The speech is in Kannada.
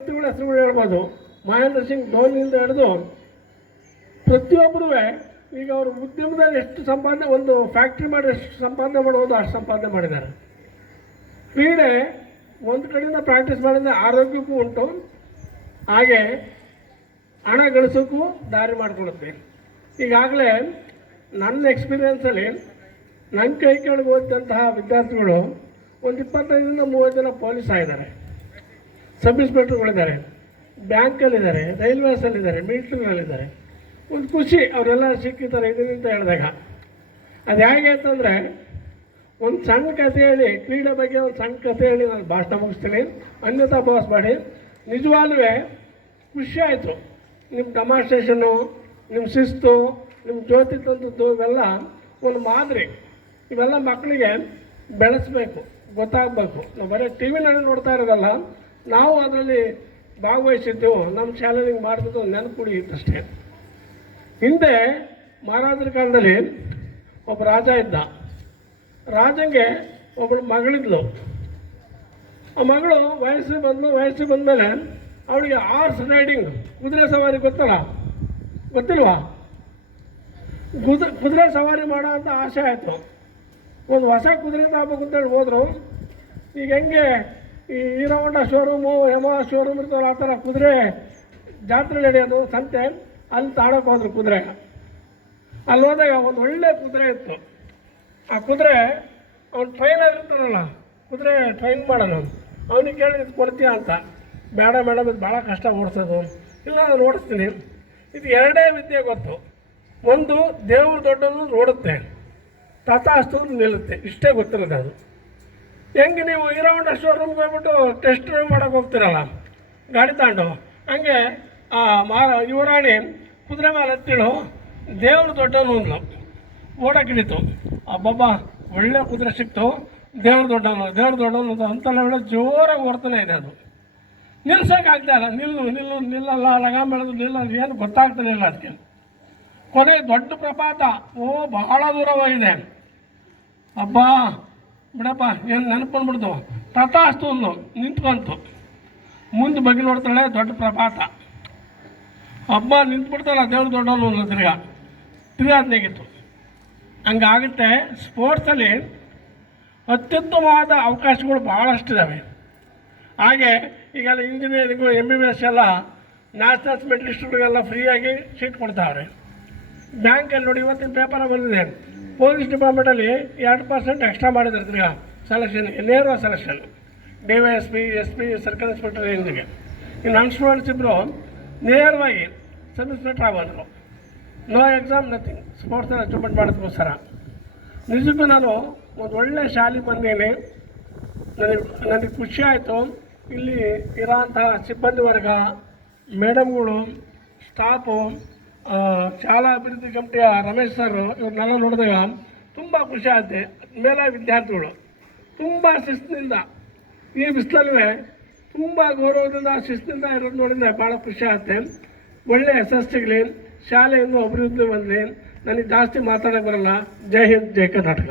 ಹೆಸರುಗಳು ಹೇಳ್ಬೋದು. ಮಹೇಂದ್ರ ಸಿಂಗ್ ಧೋನಿಯಿಂದ ಹಿಡಿದು ಪ್ರತಿಯೊಬ್ಬರೂ ಈಗ ಅವರು ಉದ್ಯಮದಲ್ಲಿ ಎಷ್ಟು ಸಂಪಾದನೆ, ಒಂದು ಫ್ಯಾಕ್ಟ್ರಿ ಮಾಡಿ ಎಷ್ಟು ಸಂಪಾದನೆ ಮಾಡ್ಬೋದು ಅಷ್ಟು ಸಂಪಾದನೆ ಮಾಡಿದ್ದಾರೆ. ಕ್ರೀಡೆ ಒಂದು ಕಡೆಯಿಂದ ಪ್ರಾಕ್ಟೀಸ್ ಮಾಡಿದರೆ ಆರೋಗ್ಯಕ್ಕೂ ಉಂಟು, ಹಾಗೆ ಹಣ ಗಳಿಸೋಕ್ಕೂ ದಾರಿ ಮಾಡಿಕೊಡುತ್ತೆ. ಈಗಾಗಲೇ ನನ್ನ ಎಕ್ಸ್ಪೀರಿಯೆನ್ಸಲ್ಲಿ ನನ್ನ ಕೈ ಕೆಳಗೆ ಓದಿದಂತಹ ವಿದ್ಯಾರ್ಥಿಗಳು ಒಂದು 25-30 ಜನ ಪೊಲೀಸ್ ಆಗಿದ್ದಾರೆ, ಸಬ್ ಇನ್ಸ್ಪೆಕ್ಟರ್ಗಳಿದ್ದಾರೆ, ಬ್ಯಾಂಕಲ್ಲಿದ್ದಾರೆ, ರೈಲ್ವೇಸಲ್ಲಿದ್ದಾರೆ, ಮಿಲಿಟ್ರಿನಲ್ಲಿದ್ದಾರೆ. ಒಂದು ಖುಷಿ ಅವರೆಲ್ಲ ಸಿಕ್ಕಿದ್ದಾರೆ ಇದೀನಿ ಅಂತ ಹೇಳಿದಾಗ. ಅದು ಹೇಗೆ ಅಂತಂದರೆ, ಒಂದು ಸಣ್ಣ ಕಥೆ ಹೇಳಿ, ಕ್ರೀಡೆ ಬಗ್ಗೆ ಒಂದು ಸಣ್ಣ ಕಥೆ ಹೇಳಿ ನಾನು ಭಾಷಣ ಮುಗಿಸ್ತೀನಿ, ಅನ್ಯತಾ ಭಾಸ ಮಾಡಿ. ನಿಜವಾಗ್ಲೂ ಖುಷಿ ಆಯಿತು. ನಿಮ್ಮ ಡೆಮಾನ್ಸ್ಟ್ರೇಷನ್ನು, ನಿಮ್ಮ ಶಿಸ್ತು, ನಿಮ್ಮ ಜ್ಯೋತಿ ತಂದದ್ದು ಇವೆಲ್ಲ ಒಂದು ಮಾದರಿ. ಇವೆಲ್ಲ ಮಕ್ಕಳಿಗೆ ಬೆಳೆಸಬೇಕು, ಗೊತ್ತಾಗಬೇಕು. ನಾವು ಬರೀ ಟಿ ವಿನಲ್ಲಿ ನೋಡ್ತಾ ಇರೋದಲ್ಲ, ನಾವು ಅದರಲ್ಲಿ ಭಾಗವಹಿಸಿದ್ದು, ನಮ್ಮ ಶಾಲೆಯಲ್ಲಿ ಮಾಡ್ತಿದ್ದು ನೆನಪು ಉಳಿಯುತ್ತಷ್ಟೇ. ಹಿಂದೆ ಮಹಾರಾಜರ ಕಾಲದಲ್ಲಿ ಒಬ್ಬ ರಾಜ ಇದ್ದ. ರಾಜಂಗೆ ಒಬ್ಬಳು ಮಗಳಿದ್ಲು. ಆ ಮಗಳು ವಯಸ್ಸಿಗೆ ಬಂದಮೇಲೆ ಅವಳಿಗೆ ಹಾರ್ಸ್ ರೈಡಿಂಗ್, ಕುದುರೆ ಸವಾರಿ ಗೊತ್ತಿಲ್ವಾ? ಕುದುರೆ ಸವಾರಿ ಮಾಡೋ ಅಂತ ಆಸೆ ಆಯಿತು. ಒಂದು ಹೊಸ ಕುದುರೆ ತಗೋಬೇಕು ಅಂತೇಳಿ ಹೋದರು. ಈಗ ಹೆಂಗೆ ಈ ಹೀರೋ ಹೋಂಡಾ ಶೋರೂಮು, ಯಮಾ ಶೋರೂಮ್ ಇರ್ತಾವಲ್ಲ, ಆ ಥರ ಕುದುರೆ ಜಾತ್ರೆ ನಡೆಯೋದು ಸಂತೆ, ಅಲ್ಲಿ ತಾಡೋಕೆ ಹೋದ್ರು ಕುದುರೆ. ಅಲ್ಲಿ ಹೋದಾಗ ಒಂದು ಒಳ್ಳೆ ಕುದುರೆ ಇತ್ತು. ಆ ಕುದುರೆ ಅವ್ನು ಟ್ರೈನರ್ ಇರ್ತಾನಲ್ಲ, ಕುದುರೆ ಟ್ರೈನ್ ಮಾಡೋನು, ಅವನಿಗೆ ಕೇಳಿ ಇದು ಕೊಡ್ತೀಯ ಅಂತ. ಬೇಡ ಮೇಡಮ್, ಇದು ಭಾಳ ಕಷ್ಟ ಓಡಿಸೋದು. ಇಲ್ಲ, ನಾನು ಓಡಿಸ್ತೀನಿ. ಇದು ಎರಡೇ ವಿದ್ಯೆ ಗೊತ್ತು. ಒಂದು, ದೇವ್ರ ದೊಡ್ಡನ್ನು ನೋಡುತ್ತೆ, ತಥಾಸ್ತು ನಿಲ್ಲುತ್ತೆ, ಇಷ್ಟೇ ಗೊತ್ತಿರೋದು. ಅದು ಹೆಂಗೆ ನೀವು ಹೀರೋ ಹೋಂಡಾ ಶೋರೂಮ್ಗೆ ಹೋಗ್ಬಿಟ್ಟು ಟೆಸ್ಟ್ ಡ್ರೈವ್ ಮಾಡೋಕೆ ಹೋಗ್ತಿರಲ್ಲ ಗಾಡಿ ತಗೊಂಡು, ಹಂಗೆ ಯುವರಾಣಿ ಕುದುರೆ ಮೇಲೆ ಹತ್ತಿಳು, ದೇವ್ರ ದೊಡ್ಡವನು ಅಂದ್ಲು. ಓಡಕ್ಕೆ ಹಿಡಿತು. ಅಬ್ಬಬ್ಬ, ಒಳ್ಳೆ ಕುದುರೆ ಸಿಕ್ತು, ದೇವ್ರ ದೊಡ್ಡವನು ಅಂತೆಲ್ಲ ಒಳ್ಳೆ ಜೋರಾಗಿ ಓಡ್ತಾನೆ ಇದೆ. ಅದು ನಿಲ್ಸೋಕ್ಕಾಗ್ತಾ ಇಲ್ಲ. ನಿಲ್ಲಲ್ಲ, ಲಗಾಮ್ ಬೆಳೆದು ನಿಲ್ಲೋದು ಏನು ಗೊತ್ತಾಗ್ತಾನೆ ಇಲ್ಲ ಅದಕ್ಕೆ. ಕೊನೆ ದೊಡ್ಡ ಪ್ರಪಾತ, ಬಹಳ ದೂರವಾಗಿದೆ. ಅಬ್ಬಾ ಬಿಡಪ್ಪ, ಏನು ನೆನಪು ಬಂದ್ಬಿಡ್ತು. ತಥಾಸ್ತು ಒಂದು ನಿಂತ್ಕೊಂತು. ಮುಂದೆ ಬಗ್ಗೆ ನೋಡ್ತಾಳೆ, ದೊಡ್ಡ ಪ್ರಪಾತ. ಹಬ್ಬ ನಿಂತ್ಬಿಡ್ತಾಳೆ, ದೇವ್ರ ದೊಡ್ಡವನು ತಿರ್ಗಾದ್ನೇಗಿತ್ತು. ಹಂಗಾಗುತ್ತೆ. ಸ್ಪೋರ್ಟ್ಸಲ್ಲಿ ಅತ್ಯುತ್ತಮವಾದ ಅವಕಾಶಗಳು ಭಾಳಷ್ಟಿದ್ದಾವೆ. ಹಾಗೆ ಈಗೆಲ್ಲ ಇಂಜಿನಿಯರಿಂಗು, MBBS ಎಲ್ಲ ನ್ಯಾಷನಲ್ಸ್ ಮೆಡಲಿಸ್ಟ್ಗಳಿಗೆಲ್ಲ ಫ್ರೀಯಾಗಿ ಸೀಟ್ ಕೊಡ್ತಾವ್ರೆ. ಬ್ಯಾಂಕಲ್ಲಿ ನೋಡಿ, ಇವತ್ತಿನ ಪೇಪರ್ ಬಂದಿದೆ, ಪೊಲೀಸ್ ಡಿಪಾರ್ಟ್ಮೆಂಟಲ್ಲಿ 2% ಎಕ್ಸ್ಟ್ರಾ ಮಾಡಿದ್ದಾರೆ ತಿರ್ಗಾ ಸೆಲೆಕ್ಷನ್, ನೇರ selection. DYSP, SP, circle inspector ರೇಂಜಿಗೆ. ಇನ್ನು ನನ್ನ ಸ್ಟೂಡೆಂಟ್ಸ್ ಇಬ್ಬರು ನೇರವಾಗಿ ಸಬ್ ಇನ್ಸ್ಪೆಕ್ಟರ್ ಆಗೋದ್ರು. No exam, nothing. ಸ್ಪೋರ್ಟ್ಸಲ್ಲಿ ಅಚೀವ್ಮೆಂಟ್ ಮಾಡೋದಕ್ಕೋಸ್ಕರ ನಿಜಕ್ಕೂ ನಾನು ಒಂದು ಒಳ್ಳೆ ಶಾಲೆ ಬಂದೇನೆ. ನನಗೆ ಖುಷಿ ಆಯಿತು. ಇಲ್ಲಿ ಇರೋಂಥ ಸಿಬ್ಬಂದಿ ವರ್ಗ, ಮೇಡಮ್ಗಳು, ಸ್ಟಾಫು, ಶಾಲಾ ಅಭಿವೃದ್ಧಿ ಕಮಿಟಿಯ ರಮೇಶ್ ಸರ್, ಇವ್ರನ್ನೆಲ್ಲ ನೋಡಿದಾಗ ತುಂಬ ಖುಷಿ ಆಗುತ್ತೆ. ಮೇಲೆ ವಿದ್ಯಾರ್ಥಿಗಳು ತುಂಬ ಶಿಸ್ತಿನಿಂದ, ಈ ಬಿಸಿಲಲ್ಲೂ ತುಂಬ ಗೌರವದಿಂದ ಶಿಸ್ತಿನಿಂದ ಇರೋದು ನೋಡಿದ್ರೆ ಭಾಳ ಖುಷಿ ಆಗುತ್ತೆ. ಒಳ್ಳೆ ಯಶಸ್ಸಿಗಲಿ, ಶಾಲೆ ಇನ್ನೂ ಅಭಿವೃದ್ಧಿ ಬಂದಲಿ. ನನಗೆ ಜಾಸ್ತಿ ಮಾತಾಡೋಕ್ಕೆ ಬರಲ್ಲ. ಜೈ ಹಿಂದ್, ಜೈ ಕರ್ನಾಟಕ.